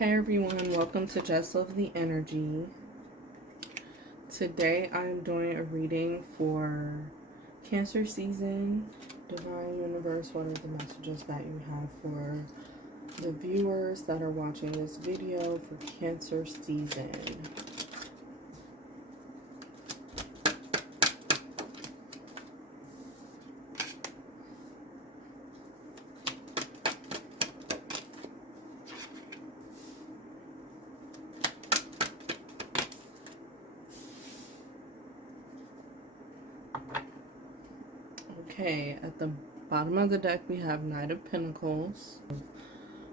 Hey everyone, welcome to Just Love the Energy. Today I'm doing a reading for Cancer season. Divine Universe, what are the messages that you have for the viewers that are watching this video for Cancer season? Okay, at the bottom of the deck we have Knight of Pentacles,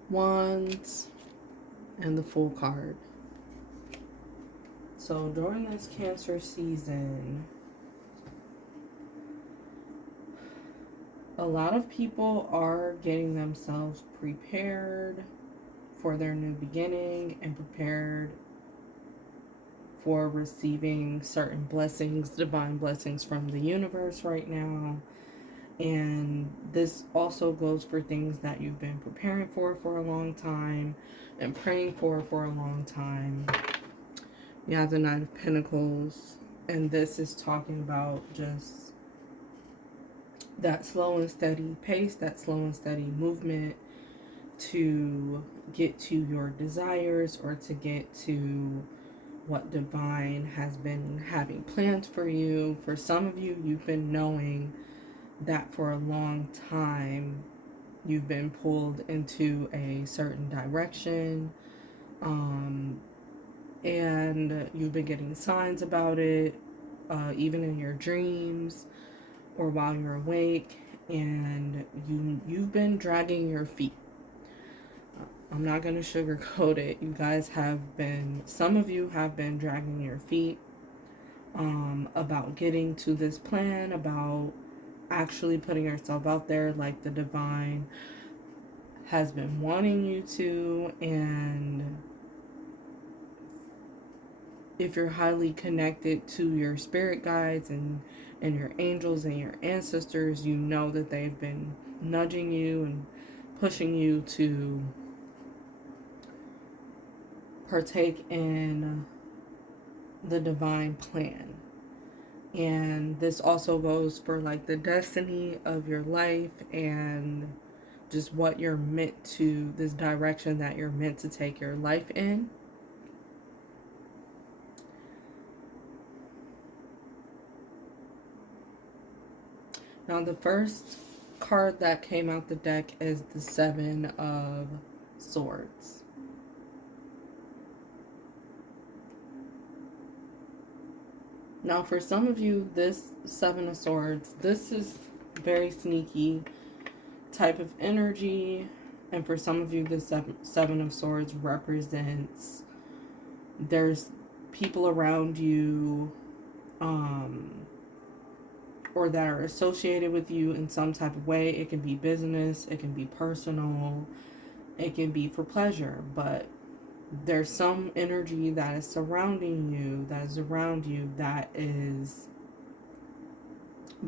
Wands, and the Fool card. So during this Cancer season, a lot of people are getting themselves prepared for their new beginning and prepared for receiving certain blessings, divine blessings from the universe right now. And this also goes for things that you've been preparing for a long time and praying for a long time. You have the Knight of Pentacles, and this is talking about just that slow and steady pace, that slow and steady movement to get to your desires or to get to what divine has been having planned for you. For some of you, you've been knowing that for a long time. You've been pulled into a certain direction, and you've been getting signs about it, even in your dreams or while you're awake, and you've been dragging your feet. I'm not going to sugarcoat it. You guys have been, some of you have been dragging your feet about getting to this plan, about actually putting yourself out there like the divine has been wanting you to. And if you're highly connected to your spirit guides and your angels and your ancestors, you know that they've been nudging you and pushing you to partake in the divine plan. And this also goes for like the destiny of your life and just what you're meant to, this direction that you're meant to take your life in. Now the first card that came out the deck is the Seven of Swords. Now for some of you, this Seven of Swords, this is very sneaky type of energy. And for some of you, the Seven of Swords represents there's people around you or that are associated with you in some type of way. It can be business, it can be personal, it can be for pleasure, but there's some energy that is surrounding you, that is around you, that is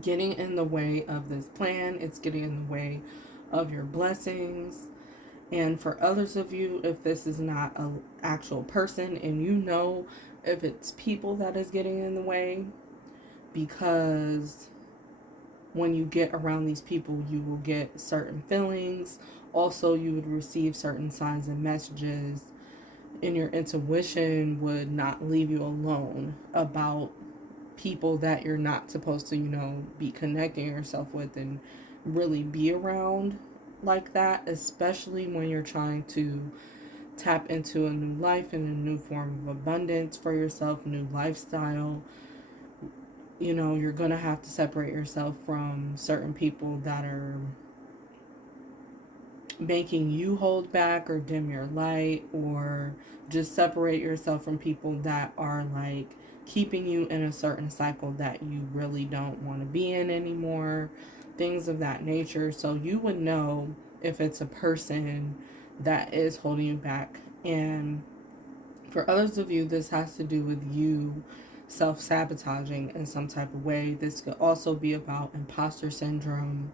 getting in the way of this plan. It's getting in the way of your blessings. And for others of you, if this is not an actual person and you know if it's people that is getting in the way, because when you get around these people, you will get certain feelings. Also, you would receive certain signs and messages, and your intuition would not leave you alone about people that you're not supposed to, be connecting yourself with and really be around like that, especially when you're trying to tap into a new life and a new form of abundance for yourself, new lifestyle. You're going to have to separate yourself from certain people that are making you hold back or dim your light, or just separate yourself from people that are like keeping you in a certain cycle that you really don't want to be in anymore, things of that nature. So you would know if it's a person that is holding you back. And for others of you, this has to do with you self-sabotaging in some type of way. This could also be about imposter syndrome.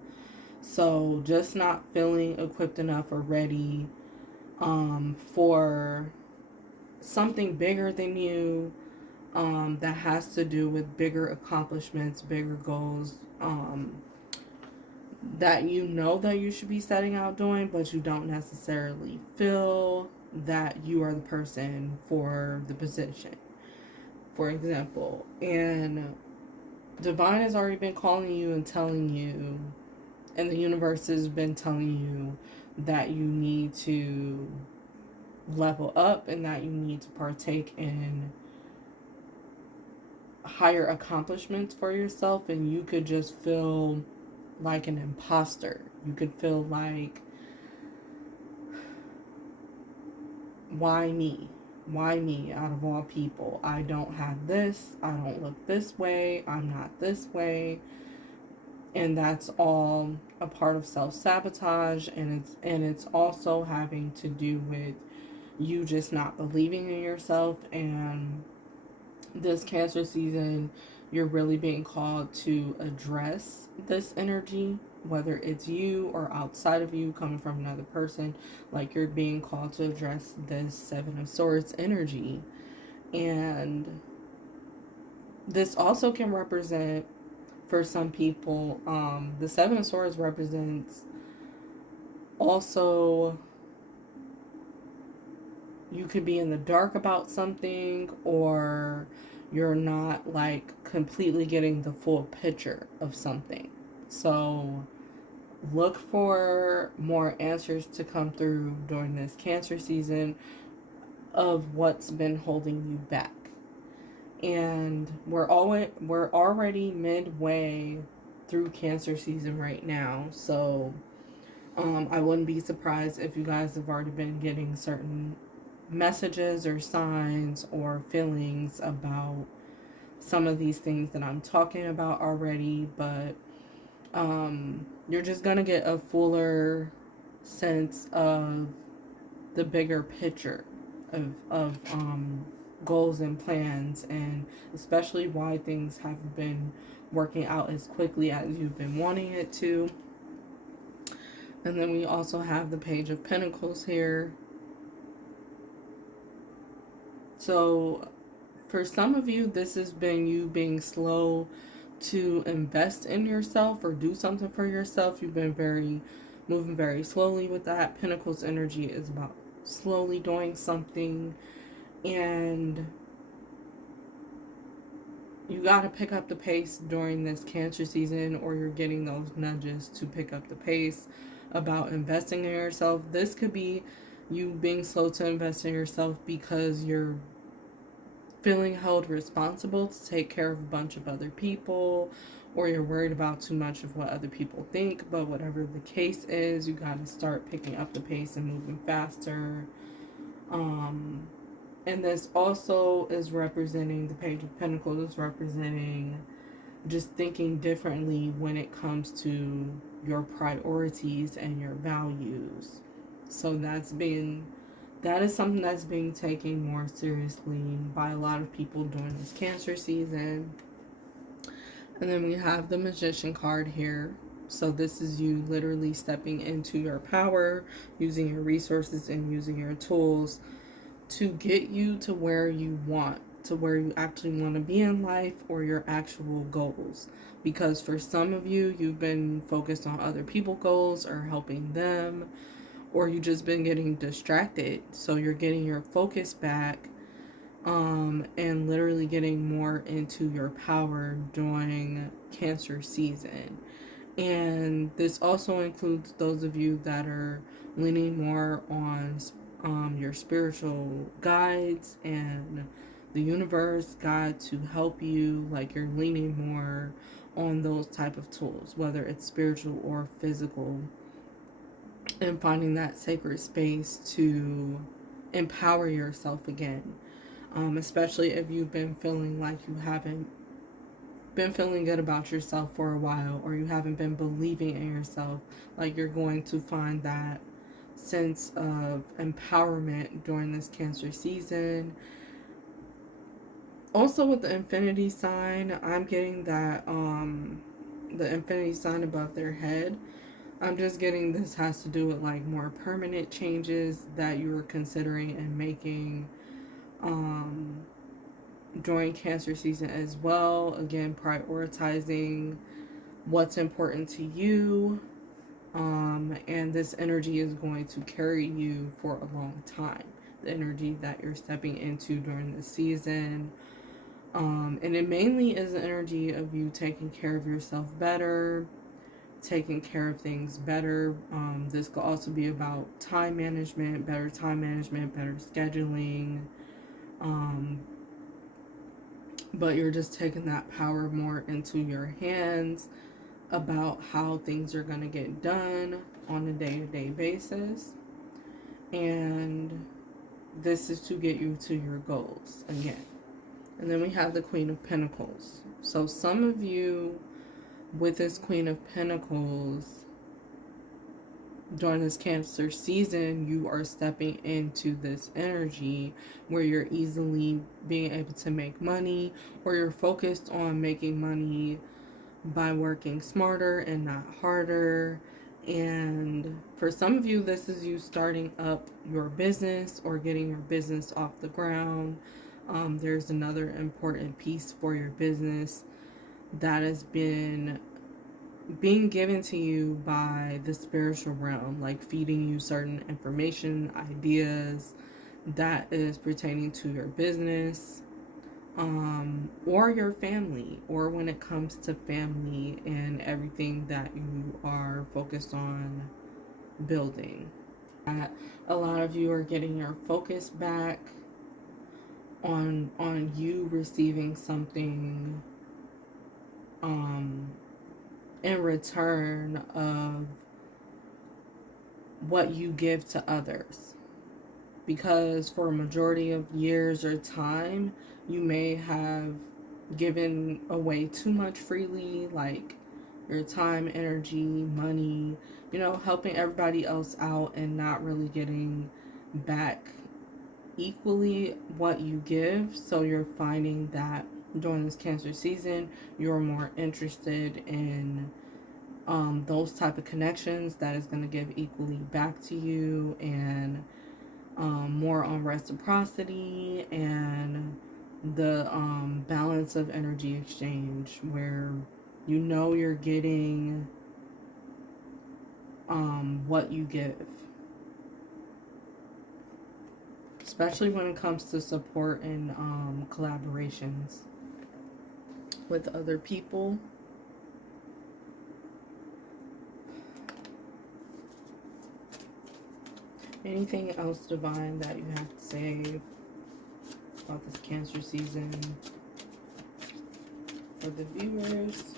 So just not feeling equipped enough or ready for something bigger than you, that has to do with bigger accomplishments, bigger goals, that you know that you should be setting out doing, but you don't necessarily feel that you are the person for the position, for example. And divine has already been calling you and telling you, and the universe has been telling you that you need to level up and that you need to partake in higher accomplishments for yourself. And you could just feel like an imposter. You could feel like, why me? Why me out of all people? I don't have this. I don't look this way. I'm not this way. And that's all a part of self-sabotage, and it's also having to do with you just not believing in yourself. And this Cancer season, you're really being called to address this energy, whether it's you or outside of you, coming from another person. Like, you're being called to address this Seven of Swords energy. And this also can represent, for some people, the Seven of Swords represents also, you could be in the dark about something, or you're not like completely getting the full picture of something. So look for more answers to come through during this Cancer season of what's been holding you back. And we're already midway through Cancer season right now. So I wouldn't be surprised if you guys have already been getting certain messages or signs or feelings about some of these things that I'm talking about already. But you're just going to get a fuller sense of the bigger picture of goals and plans, and especially why things haven't been working out as quickly as you've been wanting it to. And then we also have the Page of Pentacles here. So for some of you, this has been you being slow to invest in yourself or do something for yourself. You've been moving very slowly with that. Pentacles energy is about slowly doing something, and you got to pick up the pace during this Cancer season, or you're getting those nudges to pick up the pace about investing in yourself. This could be you being slow to invest in yourself because you're feeling held responsible to take care of a bunch of other people, or you're worried about too much of what other people think. But whatever the case is, you got to start picking up the pace and moving faster. And this also is representing, the Page of Pentacles is representing just thinking differently when it comes to your priorities and your values. So that is something that's being taken more seriously by a lot of people during this Cancer season. And then we have the Magician card here. So this is you literally stepping into your power, using your resources and using your tools to get you to where you want, to where you actually want to be in life, or your actual goals. Because for some of you, you've been focused on other people's goals or helping them, or you just been getting distracted. So you're getting your focus back, and literally getting more into your power during Cancer season. And this also includes those of you that are leaning more on your spiritual guides and the universe, God, to help you. Like, you're leaning more on those type of tools, whether it's spiritual or physical, and finding that sacred space to empower yourself again. Especially if you've been feeling like you haven't been feeling good about yourself for a while, or you haven't been believing in yourself. Like, you're going to find that sense of empowerment during this Cancer season. Also with the Infinity sign, I'm getting that the Infinity sign above their head. I'm just getting this has to do with like more permanent changes that you were considering and making um, during Cancer season as well. Again, prioritizing what's important to you. And this energy is going to carry you for a long time. The energy that you're stepping into during the season. And it mainly is the energy of you taking care of yourself better, taking care of things better. This could also be about time management, better scheduling. Um, but you're just taking that power more into your hands about how things are going to get done on a day-to-day basis. And this is to get you to your goals again. And then we have the Queen of Pentacles. So some of you with this Queen of Pentacles during this Cancer season, you are stepping into this energy where you're easily being able to make money, or you're focused on making money by working smarter and not harder. And for some of you, this is you starting up your business or getting your business off the ground. There's another important piece for your business that has been being given to you by the spiritual realm, like feeding you certain information, ideas that is pertaining to your business, or your family, or when it comes to family and everything that you are focused on building. A lot of you are getting your focus back on you receiving something in return of what you give to others. Because for a majority of years or time, you may have given away too much freely, like your time, energy, money, helping everybody else out and not really getting back equally what you give. So you're finding that during this Cancer season, you're more interested in those type of connections that is going to give equally back to you, and more on reciprocity and the balance of energy exchange, where you're getting what you give, especially when it comes to support and collaborations with other people. Anything else, Divine, that you have to say about this Cancer season for the viewers?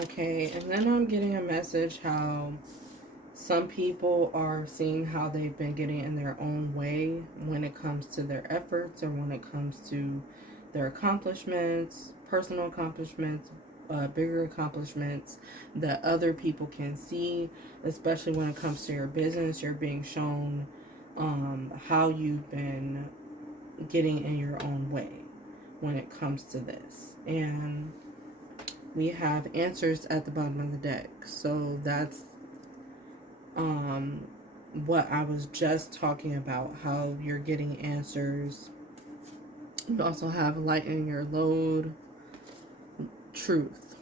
Okay, and then I'm getting a message how some people are seeing how they've been getting in their own way when it comes to their efforts, or when it comes to their accomplishments, personal accomplishments, bigger accomplishments that other people can see, especially when it comes to your business. You're being shown how you've been getting in your own way when it comes to this. And we have answers at the bottom of the deck. So that's what I was just talking about, how you're getting answers. You also have lighten your load, truth.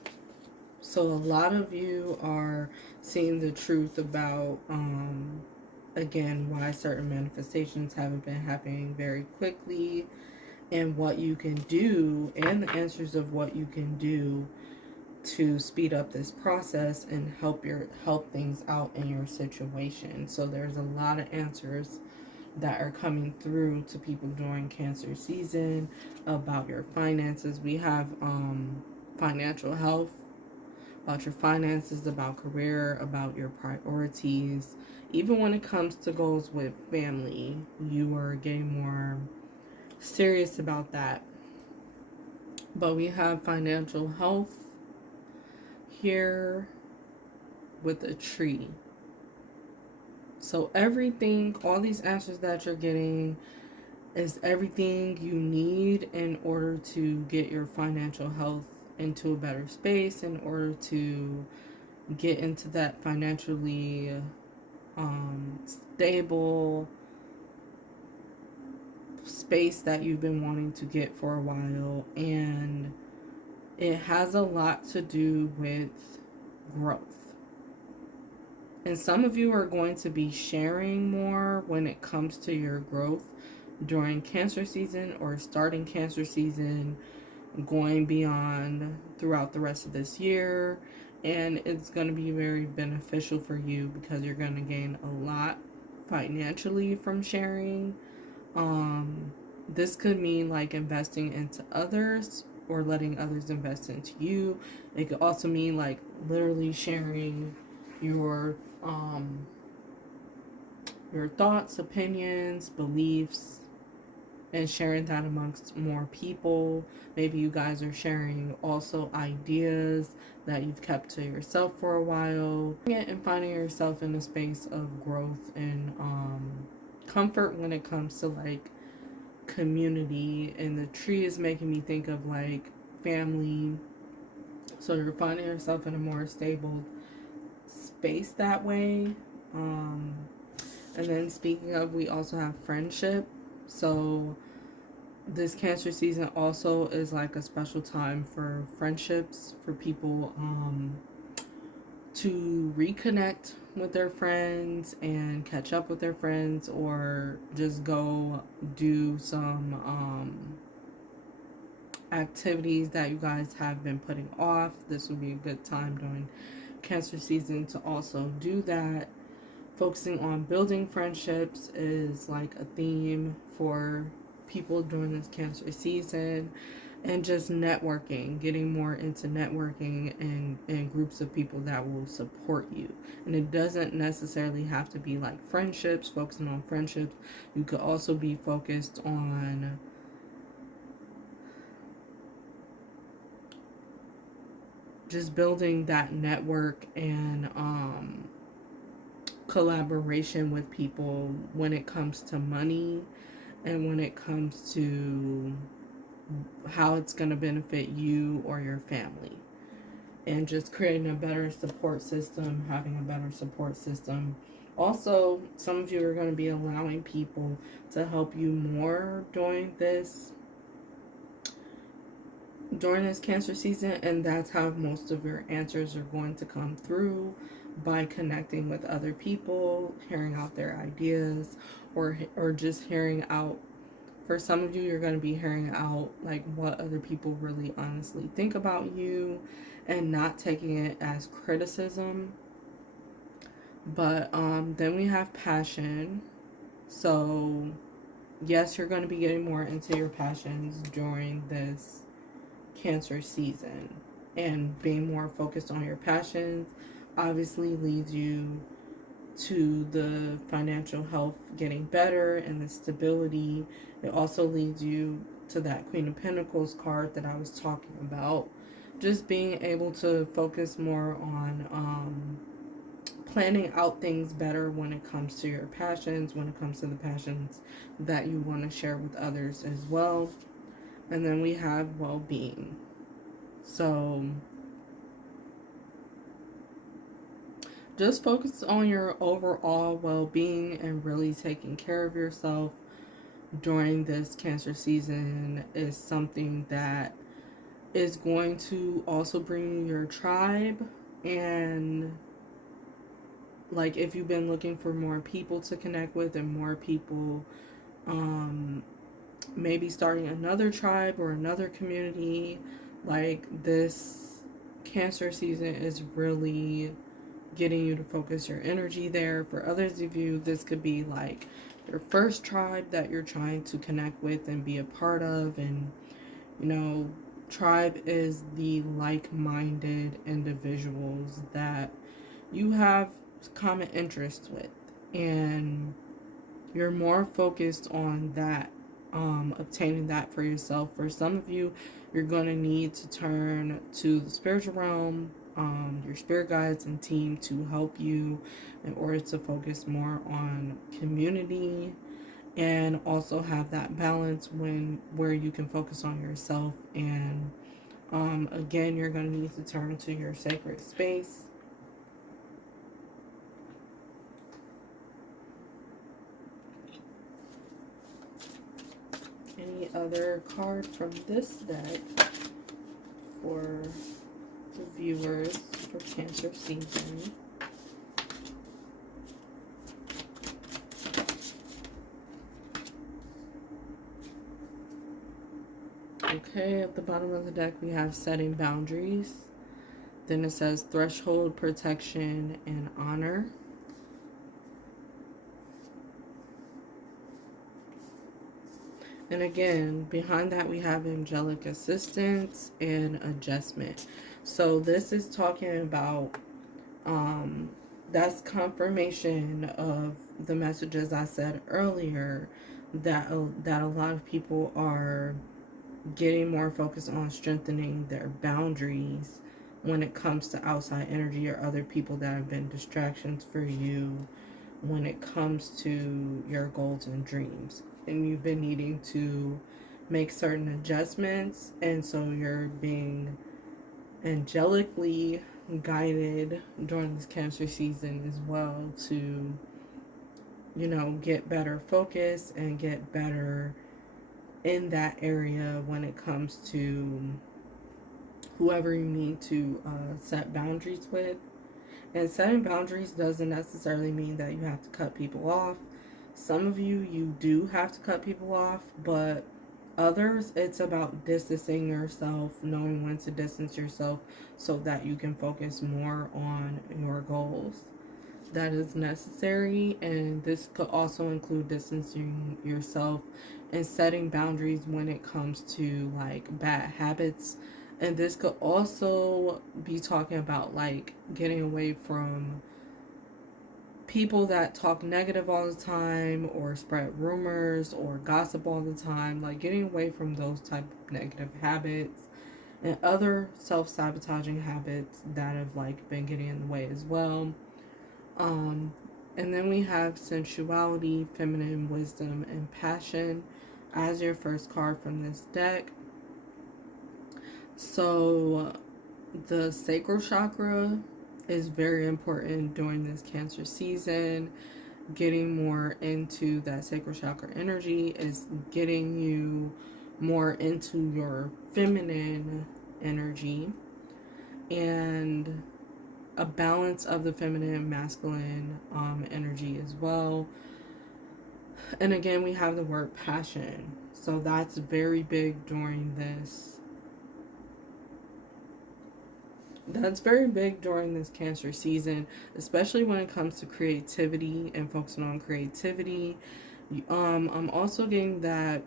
So a lot of you are seeing the truth about, again, why certain manifestations haven't been happening very quickly, and what you can do, and the answers of what you can do to speed up this process and help things out in your situation. So there's a lot of answers that are coming through to people during Cancer season about your finances. We have financial health, about your finances, about career, about your priorities. Even when it comes to goals with family, you are getting more serious about that. But we have financial health here. with a tree. So everything, all these answers that you're getting is everything you need in order to get your financial health into a better space, in order to get into that financially stable space that you've been wanting to get for a while. And it has a lot to do with growth. And some of you are going to be sharing more when it comes to your growth during Cancer season, or starting Cancer season, going beyond throughout the rest of this year. And it's going to be very beneficial for you because you're going to gain a lot financially from sharing. This could mean like investing into others or letting others invest into you. It could also mean like literally sharing your um your thoughts, opinions, beliefs, and sharing that amongst more people. Maybe you guys are sharing also ideas that you've kept to yourself for a while, and finding yourself in a space of growth and comfort when it comes to like community. And the tree is making me think of like family. So you're finding yourself in a more stable space that way. Um, and then speaking of, we also have friendship. So this Cancer season also is like a special time for friendships, for people to reconnect with their friends and catch up with their friends, or just go do some activities that you guys have been putting off. This would be a good time during Cancer season to also do that. Focusing on building friendships is like a theme for people during this Cancer season. And just networking, getting more into networking and groups of people that will support you. And it doesn't necessarily have to be like friendships, focusing on friendships. You could also be focused on just building that network and collaboration with people when it comes to money and when it comes to how it's going to benefit you or your family. And just creating a better support system, having a better support system. Also, some of you are going to be allowing people to help you more during this Cancer season, and that's how most of your answers are going to come through, by connecting with other people, hearing out their ideas, or just hearing out. For some of you, you're going to be hearing out like what other people really honestly think about you, and not taking it as criticism. But then we have passion. So yes, you're going to be getting more into your passions during this Cancer season, and being more focused on your passions obviously leads you to the financial health getting better and the stability. It also leads you to that Queen of Pentacles card that I was talking about. Just being able to focus more on planning out things better when it comes to your passions, when it comes to the passions that you want to share with others as well. And then we have well-being. So just focus on your overall well-being and really taking care of yourself during this Cancer season is something that is going to also bring you your tribe. And like, if you've been looking for more people to connect with and more people, maybe starting another tribe or another community, like this Cancer season is really getting you to focus your energy there. For others of you, this could be like your first tribe that you're trying to connect with and be a part of. And tribe is the like-minded individuals that you have common interests with, and you're more focused on that, obtaining that for yourself. For some of you, you're going to need to turn to the spiritual realm your spirit guides and team to help you in order to focus more on community, and also have that balance when where you can focus on yourself. And again, you're going to need to turn to your sacred space. Any other card from this deck for the viewers for Cancer season? Okay, at the bottom of the deck we have setting boundaries. Then it says threshold, protection, and honor. And again, behind that we have angelic assistance and adjustment. So this is talking about, that's confirmation of the messages I said earlier, that a lot of people are getting more focused on strengthening their boundaries when it comes to outside energy or other people that have been distractions for you when it comes to your goals and dreams. And you've been needing to make certain adjustments, and so you're being angelically guided during this Cancer season as well to, get better focus and get better in that area when it comes to whoever you need to set boundaries with. And setting boundaries doesn't necessarily mean that you have to cut people off. Some of you do have to cut people off, but others, it's about distancing yourself, knowing when to distance yourself so that you can focus more on your goals. That is necessary, and this could also include distancing yourself and setting boundaries when it comes to like bad habits. And this could also be talking about like getting away from people that talk negative all the time or spread rumors or gossip all the time, like getting away from those type of negative habits and other self-sabotaging habits that have like been getting in the way as well. um and then we have sensuality, feminine wisdom, and passion as your first card from this deck. So the sacral chakra is very important during this Cancer season. Getting more into that sacral chakra energy is getting you more into your feminine energy and a balance of the feminine and masculine energy as well. And again, we have the word passion. So that's very big during this. That's very big during this Cancer season, especially when it comes to creativity and focusing on creativity. I'm also getting that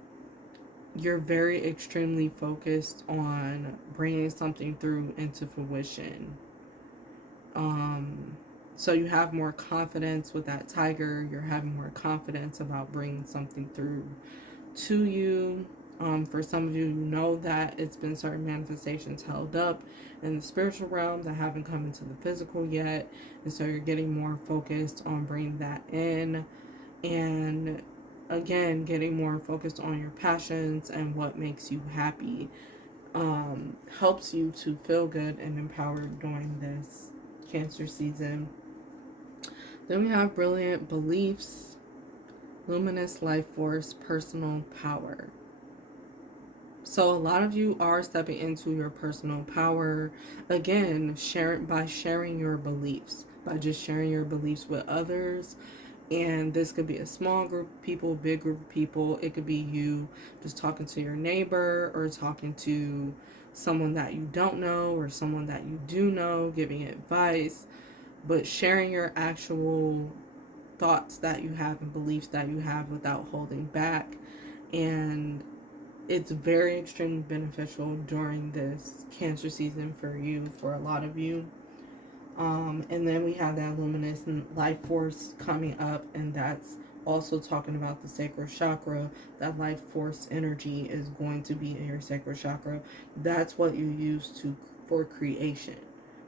you're very extremely focused on bringing something through into fruition. Um, so you have more confidence with that tiger. You're having more confidence about bringing something through to you. For some of you, you know that it's been certain manifestations held up in the spiritual realm that haven't come into the physical yet. And so you're getting more focused on bringing that in. And again, getting more focused on your passions and what makes you happy helps you to feel good and empowered during this Cancer season. Then we have brilliant beliefs, luminous life force, personal power. So a lot of you are stepping into your personal power. Again, sharing your beliefs, by just sharing your beliefs with others. And this could be a small group of people, big group of people. It could be you just talking to your neighbor or talking to someone that you don't know or someone that you do know, giving advice, but sharing your actual thoughts that you have and beliefs that you have without holding back. And it's very extremely beneficial during this Cancer season for you, for a lot of you. And then we have that luminous life force coming up, and that's also talking about the sacral chakra. That life force energy is going to be in your sacral chakra. That's what you use to for creation.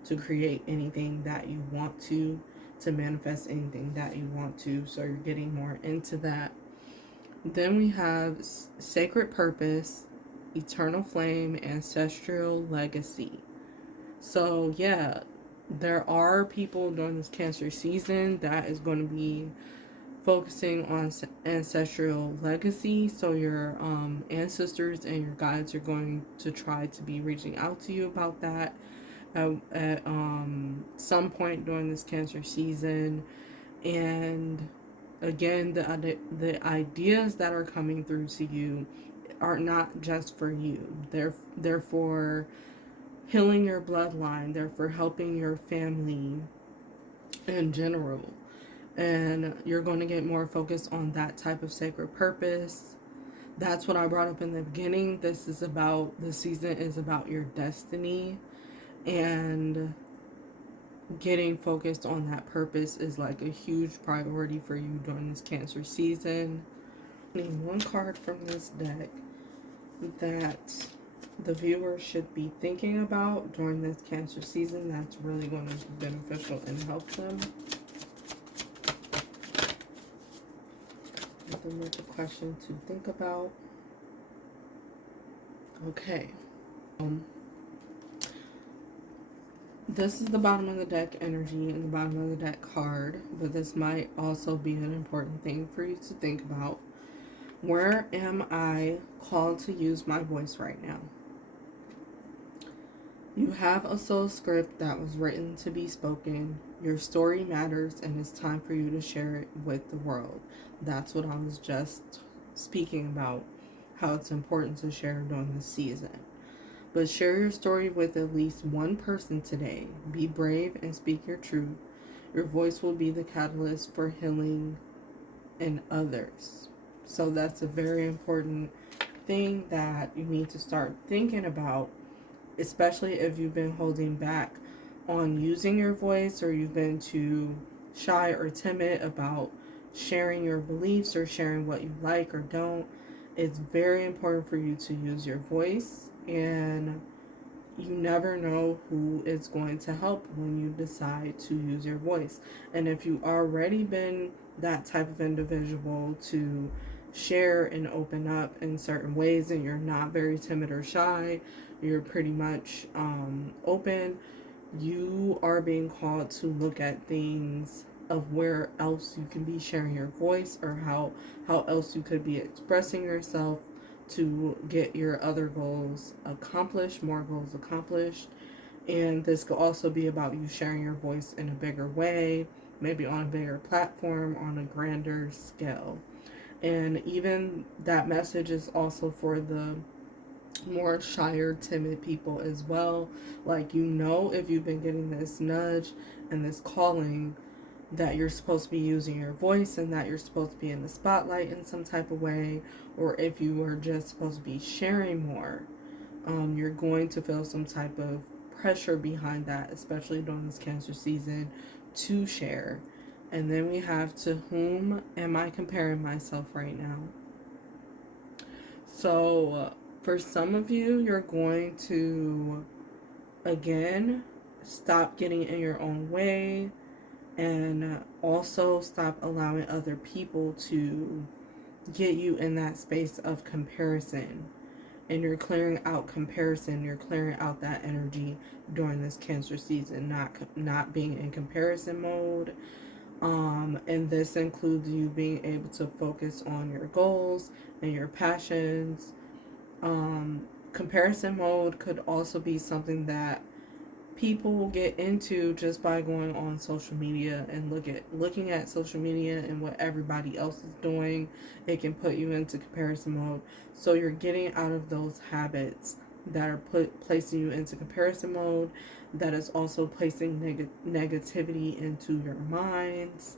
to create anything that you want to manifest anything that you want to. So you're getting more into that. Then we have sacred purpose, eternal flame, ancestral legacy. So, yeah, there are people during this Cancer season that is going to be focusing on ancestral legacy. So, your ancestors and your guides are going to try to be reaching out to you about that at some point during this Cancer season. And again, the ideas that are coming through to you are not just for you. They're for healing your bloodline. They're for helping your family in general. And you're going to get more focused on that type of sacred purpose. That's what I brought up in the beginning. This season is about your destiny, and getting focused on that purpose is like a huge priority for you during this Cancer season. I need one card from this deck that the viewer should be thinking about during this Cancer season that's really going to be beneficial and help them. Give them with a question to think about. Okay. This is the bottom of the deck energy and the bottom of the deck card, but this might also be an important thing for you to think about. Where am I called to use my voice right now? You have a soul script that was written to be spoken. Your story matters, and it's time for you to share it with the world. That's what I was just speaking about, how it's important to share during this season. But share your story with at least one person today. Be brave and speak your truth. Your voice will be the catalyst for healing in others. So that's a very important thing that you need to start thinking about, especially if you've been holding back on using your voice, or you've been too shy or timid about sharing your beliefs or sharing what you like or don't. It's very important for you to use your voice, and you never know who is going to help when you decide to use your voice. And if you've already been that type of individual to share and open up in certain ways, and you're not very timid or shy, you're pretty much open, you are being called to look at things of where else you can be sharing your voice, or how else you could be expressing yourself to get your other goals accomplished, more goals accomplished. And this could also be about you sharing your voice in a bigger way, maybe on a bigger platform, on a grander scale. And even that message is also for the more shyer, timid people as well. Like, if you've been getting this nudge and this calling that you're supposed to be using your voice, and that you're supposed to be in the spotlight in some type of way, or if you are just supposed to be sharing more, you're going to feel some type of pressure behind that, especially during this Cancer season, to share. And then we have, to whom am I comparing myself right now? So for some of you, you're going to, again, stop getting in your own way, and also stop allowing other people to get you in that space of comparison. And you're clearing out comparison, you're clearing out that energy during this Cancer season, not being in comparison mode. And this includes you being able to focus on your goals and your passions. Comparison mode could also be something that people will get into just by going on social media and looking at social media and what everybody else is doing. It can put you into comparison mode. So you're getting out of those habits that are placing you into comparison mode. That is also placing negativity into your minds.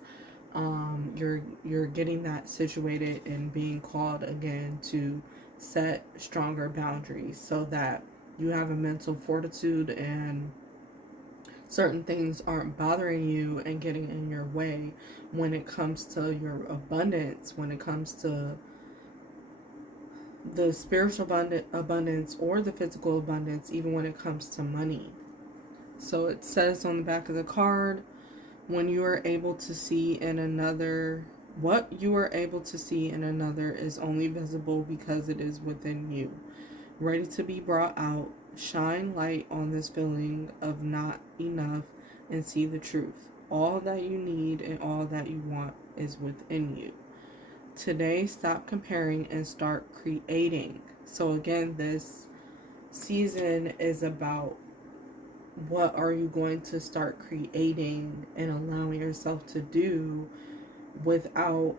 You're getting that situated and being called again to set stronger boundaries, so that you have a mental fortitude and certain things aren't bothering you and getting in your way when it comes to your abundance, when it comes to the spiritual abundance or the physical abundance, even when it comes to money. So it says on the back of the card, when you are able to see in another, what you are able to see in another is only visible because it is within you. Ready to be brought out, shine light on this feeling of not enough and see the truth. All that you need and all that you want is within you. Today, stop comparing and start creating. So, again, this season is about what are you going to start creating and allowing yourself to do without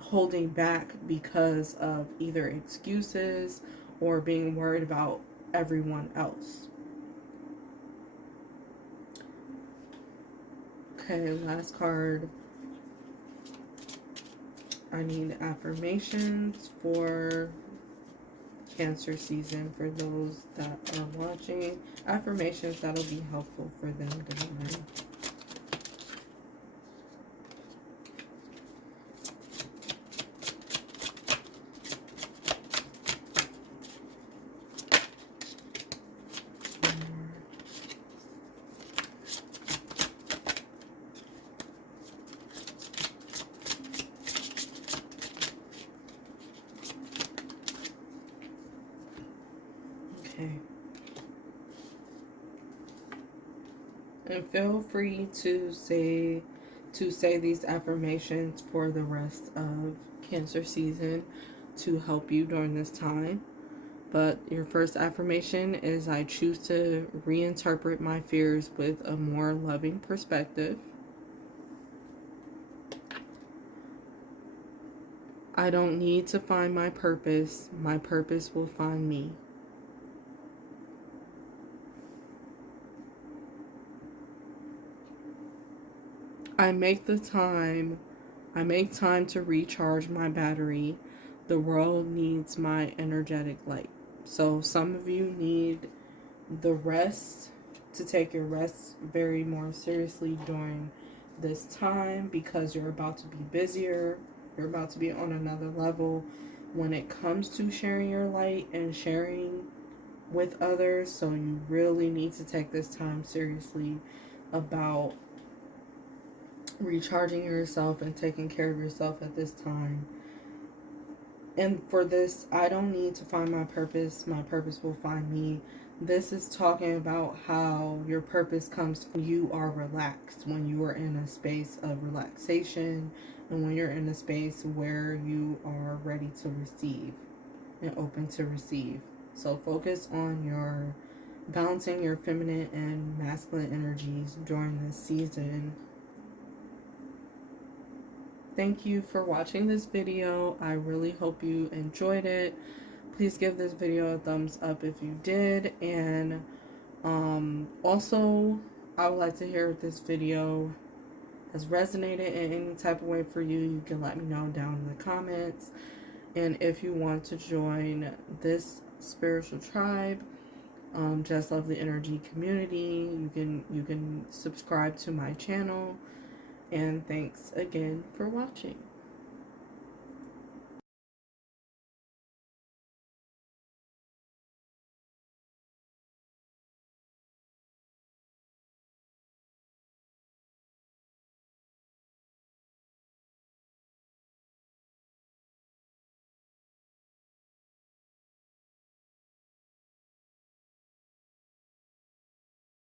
holding back because of either excuses or being worried about everyone else. Okay, last card. I need affirmations for Cancer season for those that are watching. Affirmations that'll be helpful for them, divine. Okay. And feel free to say these affirmations for the rest of Cancer season to help you during this time. But your first affirmation is, I choose to reinterpret my fears with a more loving perspective. I don't need to find my purpose will find me. I make time to recharge my battery. The world needs my energetic light. So some of you need the rest, to take your rest very more seriously during this time, because you're about to be busier. You're about to be on another level when it comes to sharing your light and sharing with others. So you really need to take this time seriously about recharging yourself and taking care of yourself at this time. And for this, I don't need to find my purpose will find me. This is talking about how your purpose comes when you are relaxed, when you are in a space of relaxation, and when you're in a space where you are ready to receive and open to receive. So focus on your balancing your feminine and masculine energies during this season. Thank you for watching this video. I really hope you enjoyed it. Please give this video a thumbs up if you did. And also, I would like to hear if this video has resonated in any type of way for you. You can let me know down in the comments. And if you want to join this spiritual tribe, Just Lovely Energy community, you can subscribe to my channel. And thanks again for watching.